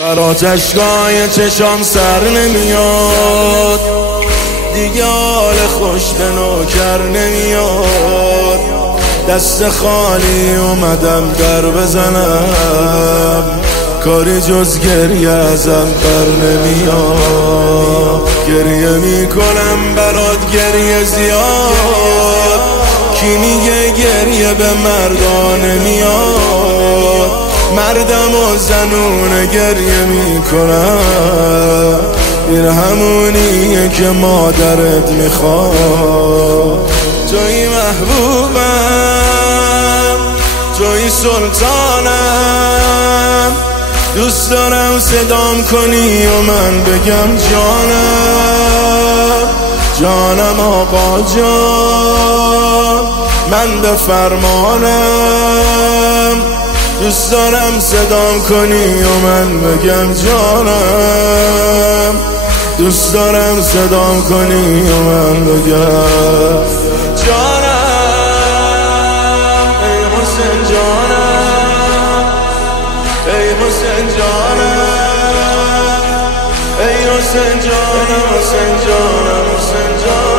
برات اشکای چشام سر نمیاد، دیگه حال خوش به نوکر نمیاد. دست خالی اومدم در بزنم، کاری جز گریه ازم بر نمیاد. گریه میکنم برات گریه زیاد، کی میگه گریه به مردا نمیاد؟ مردم و زنون گریه میکنن، این همونیه که مادرت میخواد. توی محبوبم، توی سلطانم، دوست دارم صدام کنی و من بگم جانم. جانم آقا جان، من به فرمانم. دوست دارم صدام کنی و من بگم جانم. دوست دارم صدام کنی و من بگم جانم. ای حسین جانم، ای حسین جانم، ای حسین جانم، حسین جانم، حسین جانم.